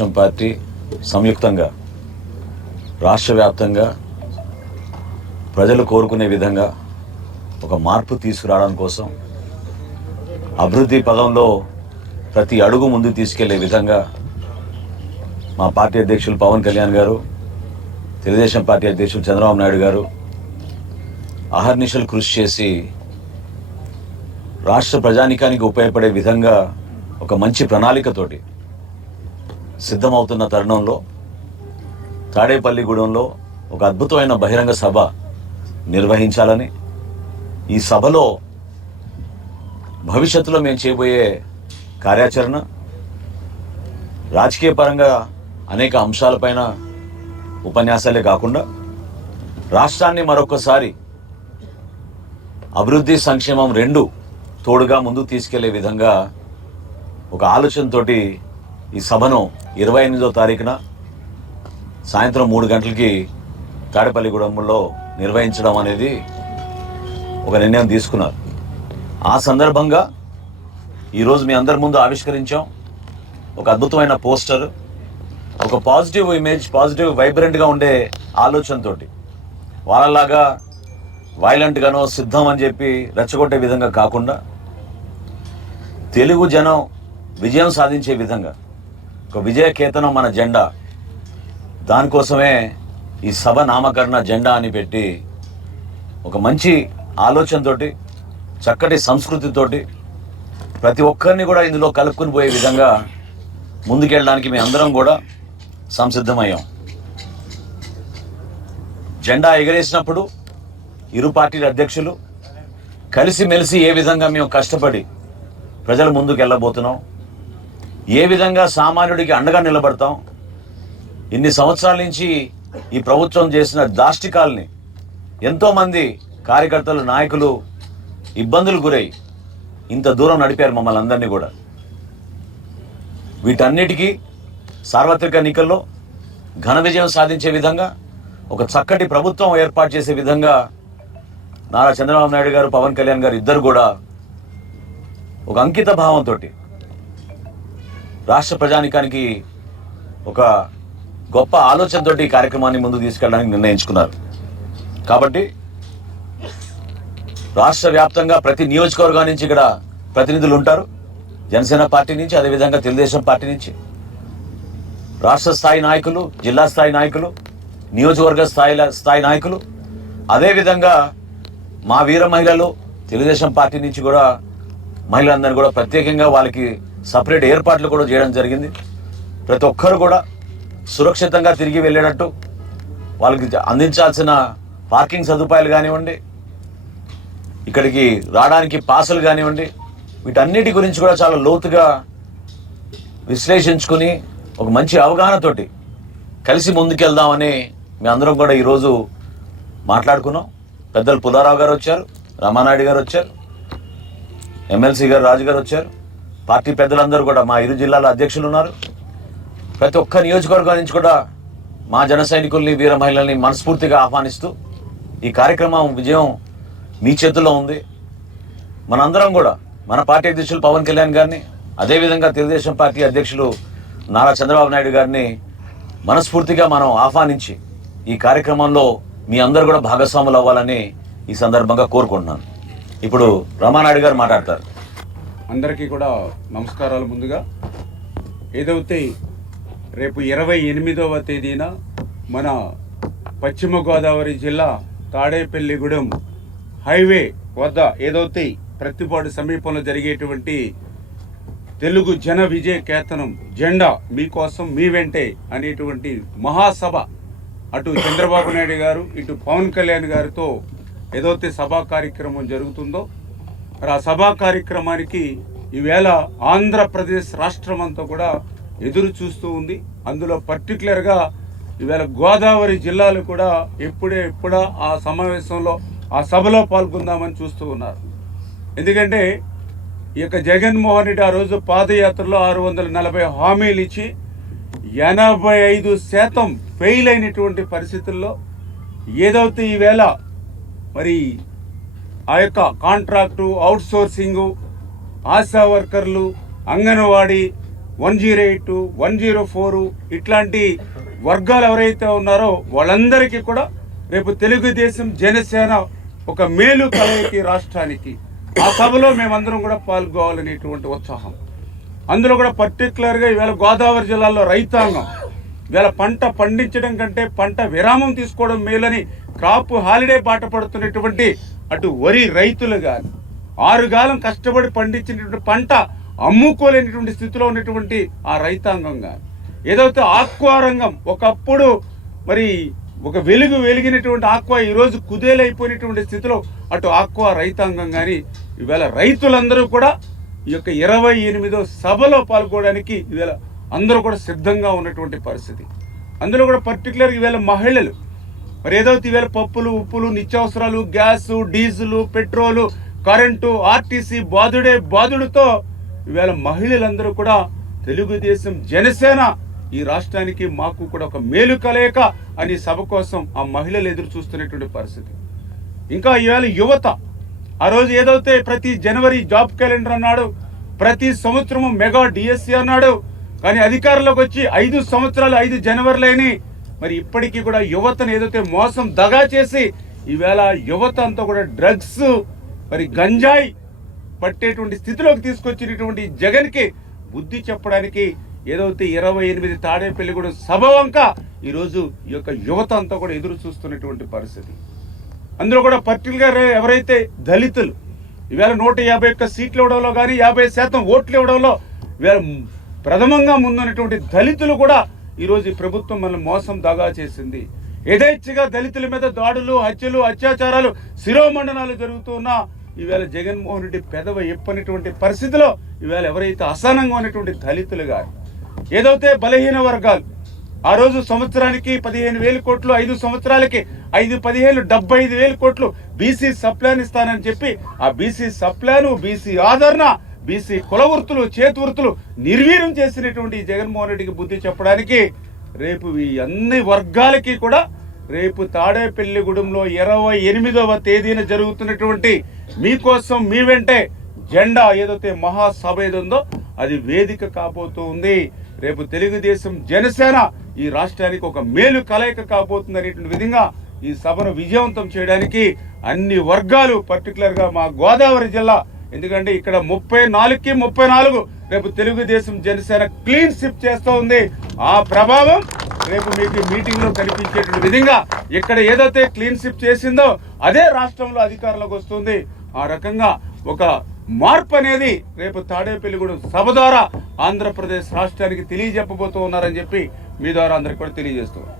Telugu Desam party సంయుక్తంగా రాష్ట్ర వ్యాప్తంగా ప్రజలు కోరుకునే విధంగా ఒక మార్పు తీసుకురావడం కోసం అభివృద్ధి పదంలో ప్రతి అడుగు ముందుకు తీసుకెళ్లే విధంగా మా పార్టీ అధ్యక్షులు పవన్ కళ్యాణ్ గారు, తెలుగుదేశం పార్టీ అధ్యక్షులు చంద్రబాబు నాయుడు గారు అహర్నిశలు కృషి చేసి రాష్ట్ర ప్రజానికానికి ఉపయోగపడే విధంగా ఒక మంచి ప్రణాళికతోటి సిద్ధమవుతున్న తరుణంలో తాడేపల్లిగూడెంలో ఒక అద్భుతమైన బహిరంగ సభ నిర్వహించాలని, ఈ సభలో భవిష్యత్తులో మేము చేయబోయే కార్యాచరణ రాజకీయ పరంగా అనేక అంశాలపైన ఉపన్యాసాలే కాకుండా రాష్ట్రాన్ని మరొకసారి అభివృద్ధి సంక్షేమం రెండు తోడుగా ముందుకు తీసుకెళ్లే విధంగా ఒక ఆలోచనతోటి ఈ సభను 28వ తారీఖున సాయంత్రం 3 గంటలకి తాడేపల్లిగూడెంలో నిర్వహించడం అనేది ఒక నిర్ణయం తీసుకున్నారు. ఆ సందర్భంగా ఈరోజు మీ అందరి ముందు ఆవిష్కరించాం ఒక అద్భుతమైన పోస్టర్, ఒక పాజిటివ్ ఇమేజ్, పాజిటివ్ వైబ్రెంట్గా ఉండే ఆలోచనతో వాళ్ళలాగా వైలెంట్గానో సిద్ధం అని చెప్పి రెచ్చగొట్టే విధంగా కాకుండా తెలుగు జనం విజయం సాధించే విధంగా ఒక విజయకేతనం మన జెండా, దానికోసమే ఈ సభ నామకరణ జెండా అని పెట్టి ఒక మంచి ఆలోచనతోటి చక్కటి సంస్కృతితోటి ప్రతి ఒక్కరిని కూడా ఇందులో కలుపుకొని పోయే విధంగా ముందుకెళ్ళడానికి మేము అందరం కూడా సంసిద్ధమయ్యాం. జెండా ఎగరేసినప్పుడు ఇరు పార్టీల అధ్యక్షులు కలిసిమెలిసి ఏ విధంగా మేము కష్టపడి ప్రజల ముందుకు వెళ్ళబోతున్నాం, ఏ విధంగా సామాన్యుడికి అండగా నిలబడతాం, ఇన్ని సంవత్సరాల నుంచి ఈ ప్రభుత్వం చేసిన దాష్టికాల్ని ఎంతోమంది కార్యకర్తలు, నాయకులు ఇబ్బందులు గురై ఇంత దూరం నడిపారు మమ్మల్ని అందరినీ కూడా. వీటన్నిటికీ సార్వత్రిక ఎన్నికల్లో ఘన విజయం సాధించే విధంగా ఒక చక్కటి ప్రభుత్వం ఏర్పాటు చేసే విధంగా నారా చంద్రబాబు నాయుడు గారు, పవన్ కళ్యాణ్ గారు ఇద్దరు కూడా ఒక అంకిత భావంతో రాష్ట్ర ప్రజానికానికి ఒక గొప్ప ఆలోచనతో ఈ కార్యక్రమాన్ని ముందుకు తీసుకెళ్ళడానికి నిర్ణయించుకున్నారు. కాబట్టి రాష్ట్ర వ్యాప్తంగా ప్రతి నియోజకవర్గం నుంచి ఇక్కడ ప్రతినిధులు ఉంటారు. జనసేన పార్టీ నుంచి, అదేవిధంగా తెలుగుదేశం పార్టీ నుంచి రాష్ట్ర స్థాయి నాయకులు, జిల్లా స్థాయి నాయకులు, నియోజకవర్గ స్థాయి నాయకులు, అదేవిధంగా మా వీర మహిళలు తెలుగుదేశం పార్టీ నుంచి కూడా మహిళలందరూ కూడా ప్రత్యేకంగా వాళ్ళకి సపరేట్ ఏర్పాట్లు కూడా చేయడం జరిగింది. ప్రతి ఒక్కరు కూడా సురక్షితంగా తిరిగి వెళ్ళేటట్టు వాళ్ళకి అందించాల్సిన పార్కింగ్ సదుపాయాలు కానివ్వండి, ఇక్కడికి రావడానికి పాసులు కానివ్వండి, వీటన్నిటి గురించి కూడా చాలా లోతుగా విశ్లేషించుకుని ఒక మంచి అవగాహనతోటి కలిసి ముందుకెళ్దామని మేమందరం కూడా ఈరోజు మాట్లాడుకున్నాం. పెద్దలు పుల్లారావు గారు వచ్చారు, రామానాయుడు గారు వచ్చారు, ఎమ్మెల్సీ గారు రాజు గారు వచ్చారు, పార్టీ పెద్దలందరూ కూడా, మా ఇరు జిల్లాల అధ్యక్షులు ఉన్నారు. ప్రతి ఒక్క నియోజకవర్గం నుంచి కూడా మా జన సైనికుల్ని, వీర మహిళల్ని మనస్ఫూర్తిగా ఆహ్వానిస్తూ ఈ కార్యక్రమం విజయం మీ చేతుల్లో ఉంది. మనందరం కూడా మన పార్టీ అధ్యక్షులు పవన్ కళ్యాణ్ గారిని, అదేవిధంగా తెలుగుదేశం పార్టీ అధ్యక్షులు నారా చంద్రబాబు నాయుడు గారిని మనస్ఫూర్తిగా మనం ఆహ్వానించి ఈ కార్యక్రమంలో మీ అందరూ కూడా భాగస్వాములు అవ్వాలని ఈ సందర్భంగా కోరుకుంటున్నాను. ఇప్పుడు రామానాయుడు గారు మాట్లాడతారు. అందరికీ కూడా నమస్కారాలు. ముందుగా ఏదైతే రేపు 28వ తేదీన మన పశ్చిమ గోదావరి జిల్లా తాడేపల్లిగూడెం హైవే వద్ద ఏదైతే ప్రతిపాడు సమీపంలో జరిగేటువంటి తెలుగు జన విజయ కేతనం జెండా మీకోసం మీ వెంటే అనేటువంటి మహాసభ, అటు చంద్రబాబు నాయుడు గారు, ఇటు పవన్ కళ్యాణ్ గారితో ఏదైతే సభా కార్యక్రమం జరుగుతుందో ఆ సభా కార్యక్రమానికి ఈవేళ ఆంధ్రప్రదేశ్ రాష్ట్రం అంతా కూడా ఎదురు చూస్తూ ఉంది. అందులో పర్టికులర్గా ఈవేళ గోదావరి జిల్లాలు కూడా ఎప్పుడా ఆ సమావేశంలో, ఆ సభలో పాల్గొందామని చూస్తూ ఉన్నారు. ఎందుకంటే ఈ యొక్క జగన్మోహన్ రెడ్డి ఆ రోజు పాదయాత్రలో 640 హామీలు ఇచ్చి 85% ఫెయిల్ అయినటువంటి పరిస్థితుల్లో ఏదైతే ఈవేళ మరి ఆ యొక్క కాంట్రాక్టు, అవుట్సోర్సింగు, ఆశా వర్కర్లు, అంగన్వాడీ 108, 104 ఇట్లాంటి వర్గాలు ఎవరైతే ఉన్నారో వాళ్ళందరికీ కూడా రేపు తెలుగుదేశం జనసేన ఒక మేలు కలయికి రాష్ట్రానికి ఆ సభలో మేమందరం కూడా పాల్గొవాలనేటువంటి ఉత్సాహం. అందులో కూడా పర్టికులర్గా ఈవేళ గోదావరి జిల్లాలో రైతాంగం ఈవేళ పంట పండించడం కంటే పంట విరామం తీసుకోవడం మేలని క్రాప్ హాలిడే బాట పడుతున్నటువంటి అటు వరి రైతులు కానీ 6 కాలం కష్టపడి పండించినటువంటి పంట అమ్ముకోలేనటువంటి స్థితిలో ఉన్నటువంటి ఆ రైతాంగం కానీ ఏదైతే ఆక్వా రంగం ఒకప్పుడు మరి ఒక వెలిగినటువంటి ఆక్వా ఈరోజు కుదేలైపోయినటువంటి స్థితిలో అటు ఆక్వా రైతాంగం కానీ ఈవేళ రైతులందరూ కూడా ఈ యొక్క 28వ సభలో పాల్గొనడానికి ఈవేళ అందరూ కూడా సిద్ధంగా ఉన్నటువంటి పరిస్థితి. అందులో కూడా పర్టికులర్ ఈవేళ మహిళలు మరి ఏదైతే ఈవేళ పప్పులు ఉప్పులు నిత్యావసరాలు gas diesel petrol current RTC బాదుడుతో ఈవేళ మహిళలందరూ కూడా తెలుగుదేశం జనసేన ఈ రాష్ట్రానికి మాకు కూడా ఒక మేలు కలయిక అని సభ కోసం ఆ మహిళలు ఎదురు చూస్తున్నటువంటి పరిస్థితి. ఇంకా ఈవేళ యువత ఆ రోజు ఏదైతే ప్రతి జనవరి జాబ్ క్యాలెండర్ అన్నాడు, ప్రతి సంవత్సరము మెగా డిఎస్సి అన్నాడు, కానీ అధికారంలోకి వచ్చి 5 సంవత్సరాలు 5 జనవరిలేని మరి ఇప్పటికీ కూడా యువతను ఏదైతే మోసం దగా చేసి ఈవేళ యువత అంతా కూడా డ్రగ్స్ మరి గంజాయి పట్టేటువంటి స్థితిలోకి తీసుకొచ్చినటువంటి జగన్కి బుద్ధి చెప్పడానికి ఏదైతే 28 తాడేపల్లిగూడెం సభ వంక ఈరోజు ఈ యొక్క యువత అంతా కూడా ఎదురు చూస్తున్నటువంటి పరిస్థితి. అందులో కూడా పర్టికులర్గా ఎవరైతే దళితులు ఈవేళ 151 సీట్లు ఇవ్వడంలో కానీ 50% ఓట్లు ఇవ్వడంలో ఈవేళ ప్రథమంగా ముందున్నటువంటి దళితులు కూడా ఈరోజు ఈ ప్రభుత్వం మనల్ని మోసం దగా చేసింది. యథేచ్ఛగా దళితుల మీద దాడులు హత్యలు అత్యాచారాలు శిరోమండనాలు జరుగుతున్నా ఈవేళ జగన్మోహన్ రెడ్డి పెదవ ఎప్పనటువంటి పరిస్థితిలో ఈవేళ ఎవరైతే అసహనంగా ఉన్నటువంటి దళితులు కానీ ఏదైతే బలహీన వర్గాలు ఆ రోజు సంవత్సరానికి 15,000 కోట్లు 5 సంవత్సరాలకి 5-15 75,000 కోట్లు బీసీ సప్లాన్ ఇస్తానని చెప్పి ఆ బీసీ సప్లాను బీసీ ఆదరణ బీసీ కుల వృత్తులు చేతి వృత్తులు నిర్వీర్యం చేసినటువంటి జగన్మోహన్ రెడ్డికి బుద్ధి చెప్పడానికి రేపు ఈ అన్ని వర్గాలకి కూడా రేపు తాడేపల్లిగూడెంలో 28వ తేదీన జరుగుతున్నటువంటి మీకోసం మీ వెంటే జెండా ఏదైతే మహాసభ ఏదుందో అది వేదిక కాబోతూ ఉంది. రేపు తెలుగుదేశం జనసేన ఈ రాష్ట్రానికి ఒక మేలు కలయిక కాబోతుంది అనేటువంటి విధంగా ఈ సభను విజయవంతం చేయడానికి అన్ని వర్గాలు పర్టికులర్గా మా గోదావరి జిల్లా ఎందుకంటే ఇక్కడ 34కి 34 రేపు తెలుగుదేశం జనసేన క్లీన్ స్విప్ చేస్తూ ఉంది. ఆ ప్రభావం రేపు మీకు మీటింగ్ లో కనిపించేటువంటి విధంగా ఇక్కడ ఏదైతే క్లీన్ స్విప్ చేసిందో అదే రాష్ట్రంలో అధికారంలోకి వస్తుంది. ఆ రకంగా ఒక మార్పు అనేది రేపు తాడేపల్లిగూడెం సభ ద్వారా ఆంధ్రప్రదేశ్ రాష్ట్రానికి తెలియజెప్పబోతూ ఉన్నారని చెప్పి మీ ద్వారా అందరికి కూడా తెలియజేస్తున్నారు.